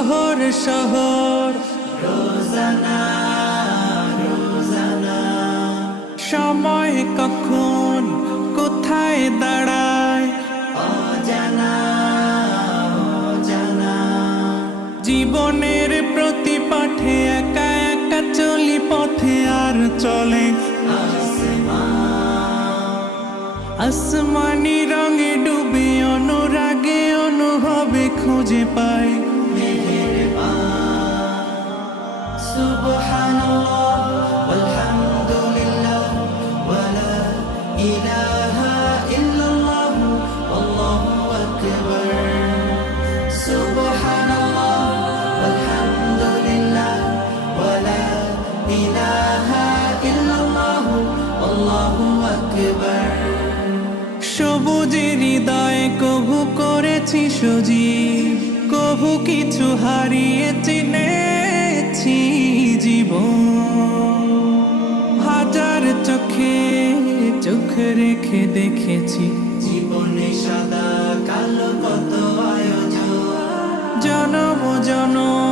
শহর শহর রোজানা রোজানা, সময় কখন কোথায় দাঁড়ায় অজানা অজানা। জীবনের প্রতি পাঠে একা একা চলি পথে, আর চলে আসমানি রঙে ডুবে, অনুরাগে অনুভবে খুঁজে পাই সুবহানাল্লাহ ওয়ালহামদুলিল্লাহ ওয়ালা ইলাহা ইল্লাল্লাহ আল্লাহু আকবার। সুবহানাল্লাহ ওয়ালহামদুলিল্লাহ ওয়ালা ইলাহা ইল্লাল্লাহ আল্লাহু আকবার। সবুজের হৃদয়ে কভু করেছি সজীব, কভু কিছু হারিয়ে চিনেছি জীবন। হাজার চোখে চোখ রেখে দেখেছি জীবনে সাদা কালো কত আয়োজন। জনম জনম